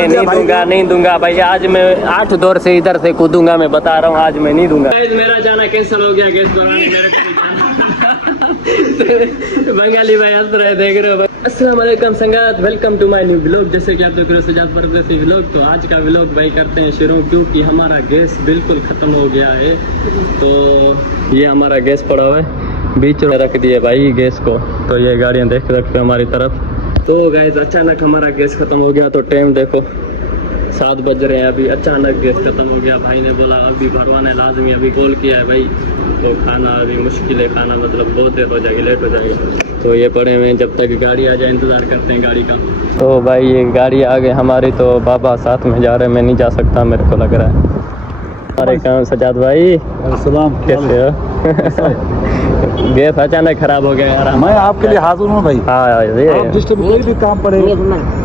नहीं दूंगा भाई। आज मैं 8 दौर से इधर से कूदूंगा, मैं बता रहा हूँ, आज मैं नहीं दूंगा। मेरा जाना कैंसिल हो गया गैस बनाने, मेरे बंगाली भाई हंस रहे, देख रहे हो। अस्सलाम वालेकुम संगात, welcome to my new vlog. जैसे कि आप देख रहे हो सजाद परदेसी व्लॉग। तो आज का व्लॉग भाई करते हैं शुरू, क्योंकि हमारा गैस बिल्कुल ख़त्म हो गया है। तो ये हमारा गैस पड़ा हुआ है, बीच में रख दिए भाई गैस को। तो ये गाड़ियाँ देख रखते हैं हमारी तरफ। तो गाइस अचानक हमारा गैस ख़त्म हो गया। तो टाइम देखो 7 बज रहे हैं अभी। अचानक गैस ख़त्म हो गया। भाई ने बोला अभी भरवाना है लाजमी, अभी कॉल किया है भाई। तो खाना अभी मुश्किल है, खाना मतलब बहुत देर हो जाएगी, लेट हो जाएगी। तो ये पड़े हुए हैं, जब तक गाड़ी आ जाए इंतज़ार करते हैं गाड़ी का। तो भाई ये गाड़ी आ गई हमारी। तो बाबा साथ में जा रहे हैं, मैं नहीं जा सकता, मेरे को लग रहा है। अरे कहाँ सजाद भाई, कैसे हो? गैस अचानक खराब हो गया यार। मैं आपके लिए हाजिर हूँ भाई। हाँ जिस टाइम कोई भी काम पड़े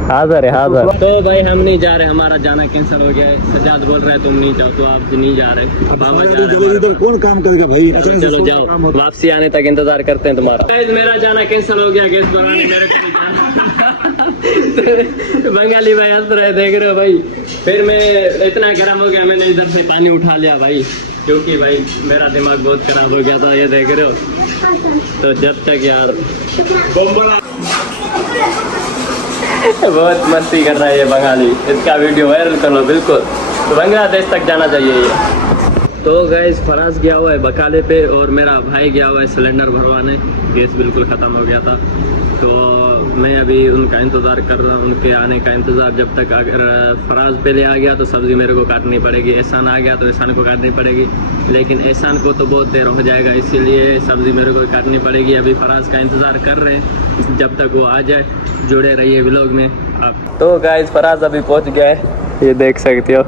हाजिर है, हाजिर। तो भाई हम नहीं जा रहे, हमारा जाना कैंसिल हो गया है। सजाद बोल रहे हैं तुम नहीं जाओ, तो आप नहीं जा रहे, बाबा जा रहे हैं। इधर कौन काम करेगा भाई? चलो जाओ, वापसी आने तक इंतजार करते हैं तुम्हारा। मेरा जाना कैंसिल हो गया गैस बनाने, मेरे बंगाली भाई हंस रहे, देख रहे हो भाई। फिर मैं इतना गर्म हो गया, मैंने इधर से पानी उठा लिया भाई, क्योंकि भाई मेरा दिमाग बहुत खराब हो गया था, ये देख रहे हो। तो जब तक यार बहुत मस्ती कर रहा है ये बंगाली, इसका वीडियो वायरल कर लो बिल्कुल। तो बांग्लादेश तक जाना चाहिए ये। तो गाइस फराज गया हुआ है बकाले पे, और मेरा भाई गया हुआ है सिलेंडर भरवाने। गैस बिल्कुल ख़त्म हो गया था। तो मैं अभी उनका इंतज़ार कर रहा हूँ, उनके आने का इंतज़ार। जब तक अगर फराज पहले आ गया तो सब्ज़ी मेरे को काटनी पड़ेगी, एहसान आ गया तो एहसान को काटनी पड़ेगी। लेकिन एहसान को तो बहुत देर हो जाएगा, इसीलिए सब्ज़ी मेरे को काटनी पड़ेगी। अभी फराज का इंतज़ार कर रहे हैं, जब तक वो आ जाए जुड़े रहिए व्लॉग में आप। तो गाइस फराज अभी पहुँच गया है, ये देख सकते हो।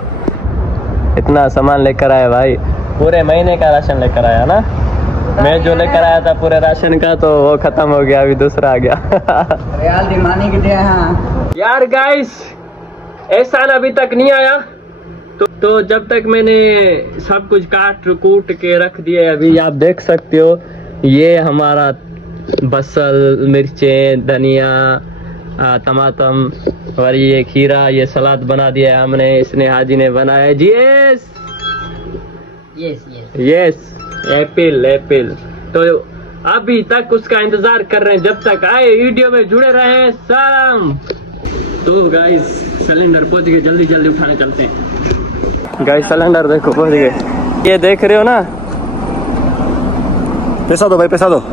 इतना सामान लेकर आया भाई, पूरे महीने का राशन लेकर आया ना। मैं जो लेकर आया था पूरे राशन का, तो वो खत्म हो गया, अभी दूसरा आ गया। यार गाइस एहसान अभी तक नहीं आया। तो जब तक मैंने सब कुछ काट कूट के रख दिया, अभी आप देख सकते हो। ये हमारा बसल, मिर्चें, धनिया, टमाटम और ये खीरा, ये सलाद बना दिया है हमने, इसने हाजी ने बनाया जी। Yes Apple. तो अभी तक उसका इंतजार कर रहे हैं, जब तक आए वीडियो में जुड़े रहे। सलाम। तो गाइस सिलेंडर पहुंच गए, जल्दी जल्दी उठाने चलते हैं। गाइस सिलेंडर देखो पहुंच गए, ये देख रहे हो ना। पैसा दो भाई, पैसा दो।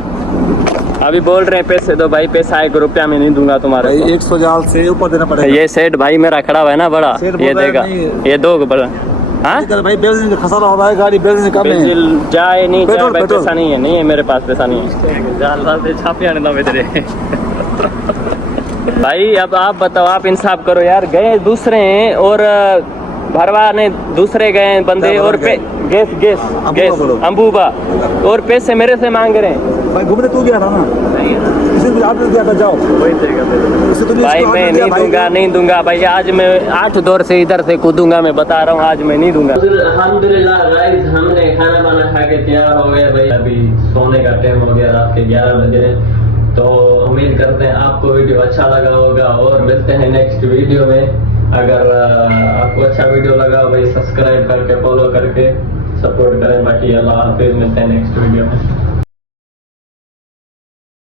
अभी बोल रहे हैं पैसे दो भाई, पैसा 1 रुपया में नहीं दूंगा तुम्हारे। 100 जाल से ऊपर देना पड़ेगा। ये सेठ भाई मेरा खड़ा हुआ है ना बड़ा, ये देगा, ये दो बड़ा। हाँ भाई बेंजीन खसारा हो रहा है, गाड़ी बेंजीन कम है। जाए नहीं जाए भाई, पैसा नहीं है, नहीं है मेरे पास, पैसा नहीं है। जाल छापे आने लगे तेरे भाई। अब आप बताओ, आप इंसाफ करो यार। गए दूसरे हैं और भरवाने दूसरे गए बंदे, और गैस अंबुबा, और पैसे मेरे से मांग रहे हैं भाई। घूमने तू गया था ना, इसी को आपने दिया था, जाओ भाई। मैं नहीं दूंगा भाई। आज मैं 8 दौर से इधर से कूदूंगा, मैं बता रहा हूँ, आज मैं नहीं दूंगा। अल्हम्दुलिल्लाह गाइस हमने खाना वाना खा के तैयार हो गए भाई। अभी सोने का टाइम हो गया, रात के 11 बजे। तो उम्मीद करते हैं आपको वीडियो अच्छा लगा होगा, और मिलते हैं नेक्स्ट वीडियो में। अगर आपको अच्छा वीडियो लगा भाई, सब्सक्राइब करके फॉलो करके सपोर्ट करें। बाकी अल्लाह हाफिज़, मिलते हैं नेक्स्ट वीडियो में।